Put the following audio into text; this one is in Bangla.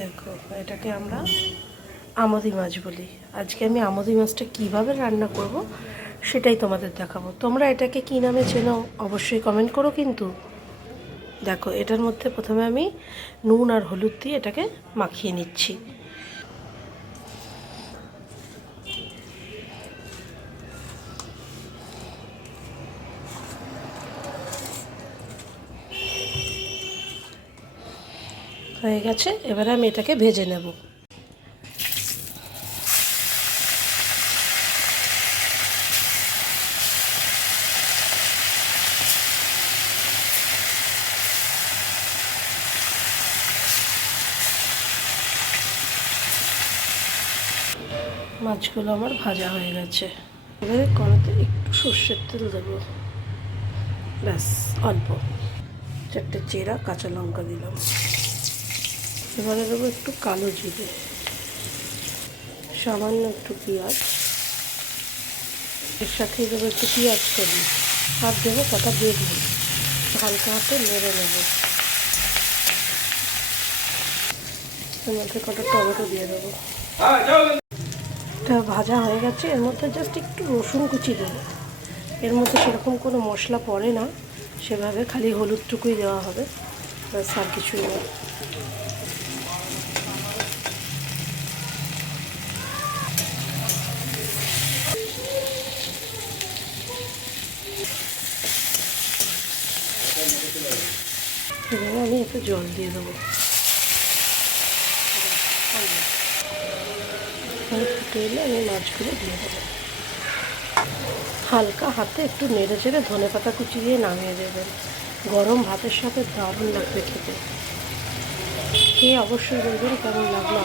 দেখো, এটাকে আমরা আমোদি মাছ বলি। আজকে আমি আমোদি মাছটা কীভাবে রান্না করব সেটাই তোমাদের দেখাবো। তোমরা এটাকে কী নামে চেনো অবশ্যই কমেন্ট করো কিন্তু। দেখো, এটার মধ্যে প্রথমে আমি নুন আর হলুদ দিয়ে এটাকে মাখিয়ে নিচ্ছি। হয়ে গেছে, এবারে আমি এটাকে ভেজে নেব। মাছগুলো আমার ভাজা হয়ে গেছে। এবারে কড়াতে একটু সর্ষের তেল দেবো, ব্যাস অল্প, 4টে চেরা কাঁচা লঙ্কা দিলাম। এবারে দেবো একটু কালো জিরে, সামান্য একটু পেঁয়াজ, এর সাথে দেবো একটু পেঁয়াজ করি, আর দেবো কটা বেগুন, হালকা হাতে নেড়ে নেব। এর মধ্যে কটা টমেটো দিয়ে দেবো। এটা ভাজা হয়ে গেছে, এর মধ্যে জাস্ট একটু রসুন কুচি দেবো। এর মধ্যে সেরকম কোনো মশলা পড়ে না, সেভাবে খালি হলুদটুকুই দেওয়া হবে, ব্যাস আর কিছুই না। এবারে আমি একটু জল দিয়ে দেবো। ফুটে এলে আমি মাছগুলো দিয়ে দেবো। হালকা হাতে একটু নেড়ে চেড়ে ধনে পাতা কুচি দিয়ে নামিয়ে দেবেন। গরম ভাতের সাথে দারুণ লাগবে খেতে। খেয়ে অবশ্যই বলবেন কেমন লাগলো।